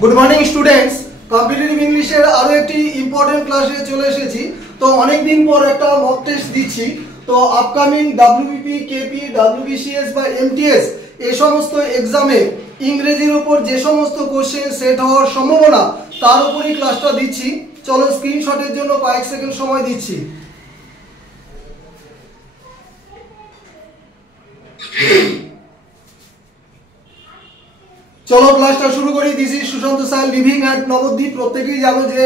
Good morning students, competitive ইংলিশের আরো একটি ইম্পর্টেন্ট ক্লাসে চলে এসেছি। তো অনেক দিন পর একটা মক টেস্ট দিচ্ছি। তো আপকামিং ডাব্লিউবিপি, কেপি, ডাব্লিউবিসিএস বা এমটিএস এই সমস্ত এক্সামে ইংরেজির উপর যে সমস্ত কোশ্চেন সেট হওয়ার সম্ভাবনা তার উপরই ক্লাসটা দিচ্ছি। চলো স্ক্রিনশটের জন্য কয়েক সেকেন্ড সময় দিচ্ছি। চলো ক্লাসটা শুরু করি। This is Sushanta sir, living at Nabadwip. প্রত্যেকেই জানো যে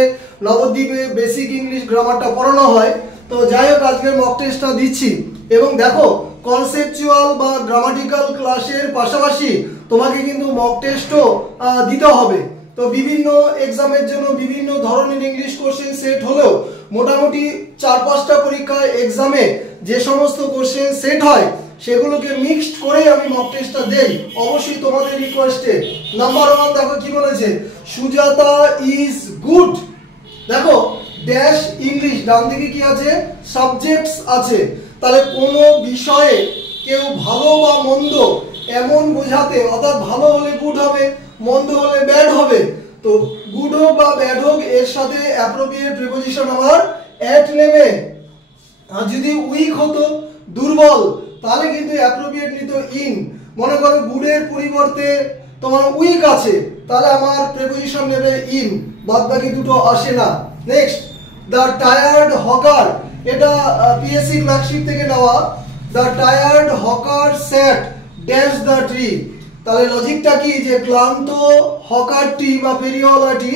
নবদ্বীপে বেসিক ইংলিশ গ্রামারটা পড়ানো হয়। তো যাই হোক, আজকের মক টেস্টটা দিচ্ছি এবং দেখো কনসেপচুয়াল বা গ্রামাটিক্যাল ক্লাসের পাশাপাশি তোমাকে কিন্তু মক টেস্টও দিতে হবে। তো বিভিন্ন এক্সামের জন্য বিভিন্ন ধরনের ইংলিশ কোশ্চেন সেট হলেও মোটামুটি 4-5টা পরীক্ষায় এক্সামে যে সমস্ত কোশ্চেন সেট হয় সেগুলোকে মিক্সড করে আমি মক টেস্টটা দেই, অবশ্যই তোমাদের রিকোয়েস্টে। নাম্বার 1 দেখো কি বলেছে, সুজাতা ইজ গুড। দেখো ড্যাশ ইংলিশ, ডান দিকে কি আছে, সাবজেক্টস আছে। তাহলে কোনো বিষয়ে কেউ ভালো বা মন্দ এমন বোঝাতে, অর্থাৎ ভালো হলে গুড হবে, মন্দ হলে ব্যাড হবে। তো গুড হোক বা ব্যাড হোক এর সাথে অ্যাপ্রোপ্রিয়েট প্রিপোজিশন আমার অ্যাট নেবে। আর যদি উইক হতো, দুর্বল, তাহলে কিন্তু অ্যাপ্রোপ্রিয়েট নিত ইন। মনে করো গুডের পরিবর্তে তোমার উইক আছে, তাহলে আমার প্রিপোজিশন নেবে ইন, বাদ বাকি দুটো আসে না। নেক্সট, দ্য টায়ার্ড হকার, এটা পিএসসি ক্লার্কশিপ থেকে নেওয়া। The tired hawker sat dash the tree. তাহলে লজিকটা কি, যে ক্লান্ত হকারটি বা ফেরিওয়ালাটি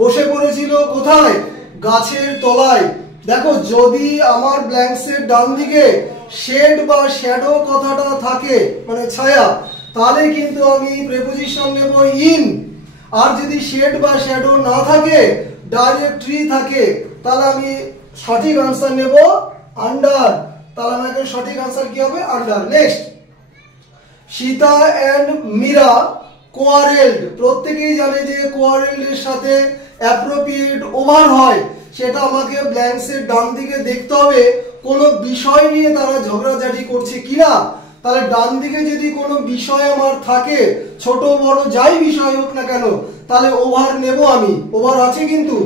বসে পড়েছিল কোথায়, গাছের তলায়। দেখো যদি আমার ব্ল্যাঙ্কসের ডান দিকে শেড বা শ্যাডো কথাটা থাকে, মানে ছায়া, তাহলে কিন্তু আমি প্রিপোজিশন নেব ইন। আর যদি শেড বা শ্যাডো না থাকে, ডাইরেক্ট ট্রি থাকে, তাহলে আমি সঠিক আনসার নেব আন্ডার। তাহলে আমাকে সঠিক আনসার কি হবে, under. Next, Sita and Meera quarrelled. প্রত্যেকেই জানে যে কোয়ারেলড এর সাথে অ্যাপ্রোপ্রিয়েট ওভার হয়, সেটা আমাকে ব্ল্যাঙ্কসের ডান দিকে দেখতে হবে কোনো বিষয় নিয়ে তারা ঝগড়াঝাটি করছে কিনা। তাহলে ডান দিকে যদি কোনো বিষয় আমার থাকে, ছোট বড় যাই বিষয় হোক না কেন, তাহলে ওভার নেব আমি। ওভার আছে কিন্তু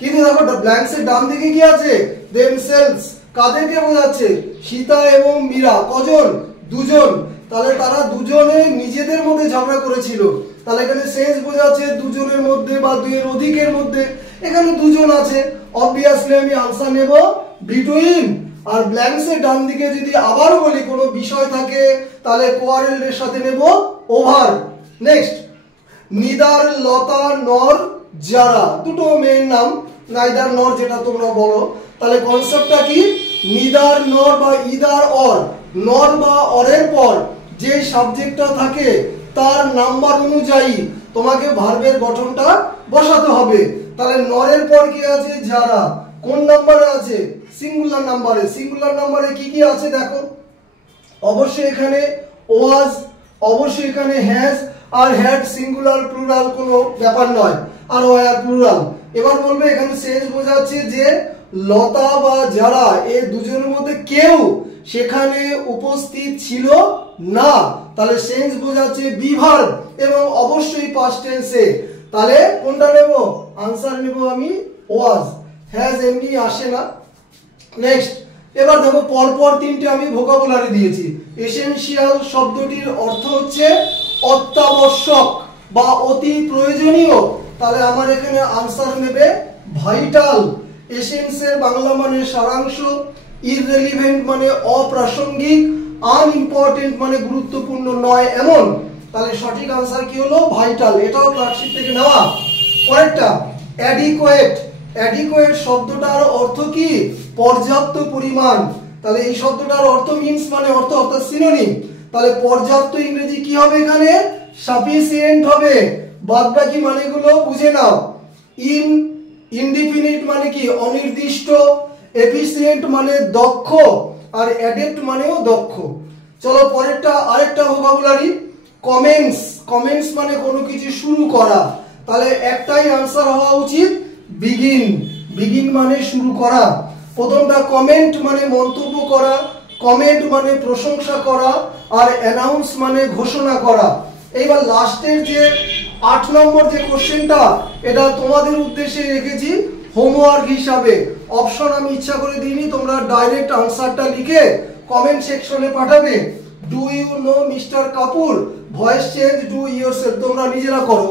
দেখো ব্ল্যাঙ্কসের ডান দিকে কি আছে, দেমসেলভস। কাদেরকে বোঝাচ্ছে, সীতা এবং মীরা। কজন, দুজন। তাহলে তারা দুজনে নিজেদের মধ্যে ঝগড়া করেছিল। তাহলে এখানে সেন্স বোঝাচ্ছে দুজনের মধ্যে বা দুইয়ের অধিকের মধ্যে। এখানে দুজন আছে, অবভিয়াসলি আমি আনসার নেব বিটুইন। আর ব্ল্যাঙ্কসের ডান দিকে যদি আবার বলি কোনো বিষয় থাকে, তাহলে কোয়ারেল এর সাথে নেব ওভার। নেক্সট, নিদার লতা নর যারা, দুটো মেয়ের নাম, নাইদার নর যেটা তোমরা বলো। তাহলে কনসেপ্টটা কি, নিদার নর বা ইদার অর, নর বা অরের পর যে সাবজেক্টটা থাকে তার নাম্বার অনুযায়ী তোমাকে ভার্বের গঠনটা বসাতে হবে। তাহলে নরের পর কি আছে, যারা। কোন নাম্বারে আছে, সিঙ্গুলার নাম্বারে। সিঙ্গুলার নাম্বারে কি কি আছে দেখো, অবশ্যই এখানে ওয়াজ, অবশ্যই এখানে হ্যাজ, আর হ্যাড সিঙ্গুলার প্লুরাল কোনো ব্যাপার নয়, আর ওয়ার প্লুরাল। এবার বলবে এখানে সেন্স বোঝাচ্ছে যে লতা বা যারা এই দুজনের মধ্যে কেউ সেখানে উপস্থিত ছিল না। তাহলে সেন্স বোঝাচ্ছে বি ভার্ব এবং অবশ্যই পাস্ট টেন্সে। তাহলে কোনটা নেব, আনসার নেব আমি ওয়াজ। হ্যাজ এমনি আসে না। নেক্সট, এবার দেখো পরপর তিনটে আমি ভোকাবুলারি দিয়েছি। এসেনশিয়াল শব্দটির অর্থ হচ্ছে অত্যাবশ্যক বা অতি প্রয়োজনীয়। তাহলে আমার এখানে আনসার নেবে ভাইটাল। এসেন্সের বাংলা মানে সারাংশ, ইররেলিভেন্ট মানে অপ্রাসঙ্গিক, আনইম্পর্টেন্ট মানে গুরুত্বপূর্ণ নয় এমন। তাহলে সঠিক আনসার কি হলো, ভাইটাল। এটাও ক্লাসশিট থেকে নেওয়া। পরেরটা, অ্যাডিকুয়েট। অ্যাডিকুয়েট শব্দটার অর্থ কি, পর্যাপ্ত পরিমাণ। তাহলে এই শব্দটার অর্থ মিন্স মানে অর্থ, অর্থাৎ সিনোনিম। তাহলে পর্যাপ্ত ইংরেজি কি হবে এখানে, সাফিসিয়েন্ট হবে। বাদ বাকি মানেগুলো বুঝে নাও। ইনডিফিনিট মানে কি, অনির্দিষ্ট। এফিসিয়েন্ট মানে দক্ষ, আর অ্যাডেপ্ট মানেও দক্ষ। চলো পরেরটা, আরেকটা ভোকাবুলারি, কমেন্টস। কমেন্টস মানে কোনো কিছু শুরু করা। তাহলে একটাই আনসার হওয়া উচিত বিগিন। বিগিন মানে শুরু করা। প্রথমটা কমেন্ট মানে মন্তব্য করা, কমেন্ট মানে প্রশংসা করা, আর অ্যানাউন্স মানে ঘোষণা করা। এইবার লাস্টের যে 8 নম্বর যে কোশ্চেনটা এটা তোমাদের উদ্দেশ্যে রেখেছি হোমওয়ার্ক হিসাবে। অপশন আমি ইচ্ছা করে দিইনি, তোমরা ডাইরেক্ট আনসারটা লিখে কমেন্ট সেকশনে পাঠাবে। Do you know mister Kapoor, voice change do yourself, তোমরা নিজেরা করো।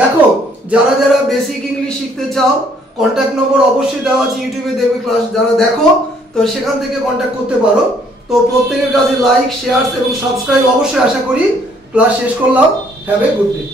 দেখো যারা যারা বেসিক ইংলিশ শিখতে চাও কন্ট্যাক্ট নম্বর অবশ্যই দেওয়া আছে, ইউটিউবে দেবে ক্লাস, যারা দেখো তো সেখান থেকে কন্ট্যাক্ট করতে পারো। তো প্রত্যেকের কাছে লাইক শেয়ার এবং সাবস্ক্রাইব অবশ্যই আশা করি। ক্লাস শেষ করলাম, হ্যাভ এ গুড ডে।